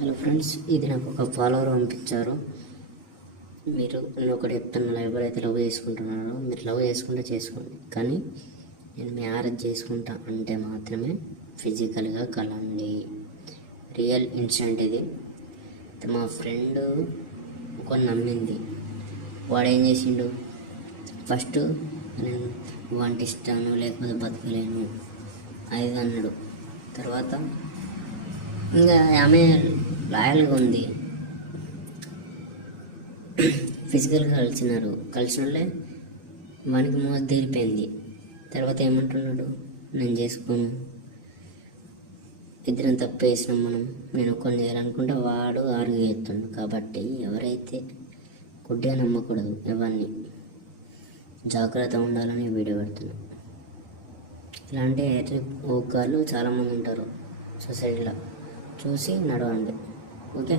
Hello friends, ఇది నాకు ఒక ఫాలోవర్ పంపించారు. నేను ఒకటి చెప్తున్నా, ఎవరైతే లవ్ చేసుకుంటున్నారో మీరు లవ్ చేసుకుంటే చేసుకోండి, కానీ నేను మ్యారేజ్ చేసుకుంటా అంటే మాత్రమే ఫిజికల్గా కలండి. రియల్ ఇన్సిడెంట్ ఇది. మా ఫ్రెండ్ ఒక నమ్మింది. వాడు ఏం చేసిండు, ఫస్ట్ నేను వంట ఇస్తాను లేకపోతే బతకలేను అది అన్నాడు. తర్వాత ఇంకా ఆమె లాయల్గా ఉంది. ఫిజికల్గా కలిసినోళ్ళే వానికి మోస తీరిపోయింది. తర్వాత ఏమంటున్నాడు, నేను చేసుకోను, ఇద్దరం తప్పు వేసినాం నేను ఒక్కని చేయాలనుకుంటే వాడు ఆర్గ్యూ చేస్తుండు. కాబట్టి ఎవరైతే గుడ్డిగా నమ్మకూడదు, ఎవరిని జాగ్రత్త ఉండాలని వీడియో పెడుతున్నాను. ఇలాంటి ఓకాళ్ళు చాలామంది ఉంటారు సొసైటీలో, చూసి నడవండి. ఓకే.